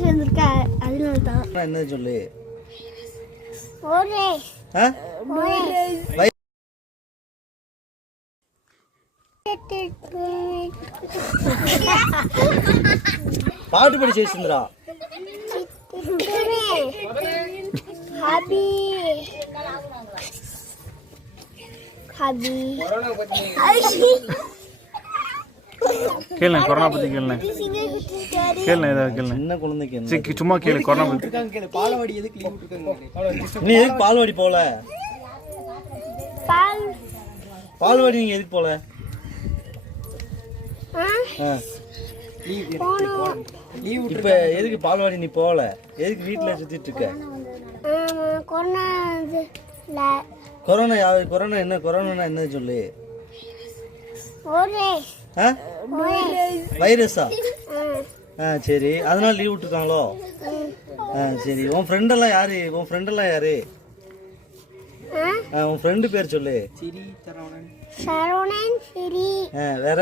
Virus வந்திருக்கா அதனால தான். என்ன சொல்லு? ஓரே பாட்டு படி சேசுந்திரா. ஹாபி ஹாபி கேளுங்க கொரோனா பத்தி கேளுங்க ஏதாவது கேளுங்க. சின்ன குழந்தைக்கு சரி சும்மா கேளு கொரோனா பத்தி. பால்வாடி எதுக்கு லீவ் விட்டுருக்காங்க? நீ எதுக்கு பால்வாடி போல? பால்வாடி நீங்க எதுக்கு போல? இப்ப எதுக்கு பால்வாடி நீ போல? எதுக்கு வீட்டுல சுத்திட்டு இருக்க? கொரோனா கொரோனா என்ன? கொரோனா என்ன சொல்லு? வைரஸா? சரி, அதனால லீவ் விட்டுருக்காங்களோ? சரி, உன் ஃப்ரெண்டெல்லாம் யாரு? உன் ஃப்ரெண்டெல்லாம் யாரு? உன் ஃப்ரெண்டு பேர் சொல்லு. சரவணன். வேற?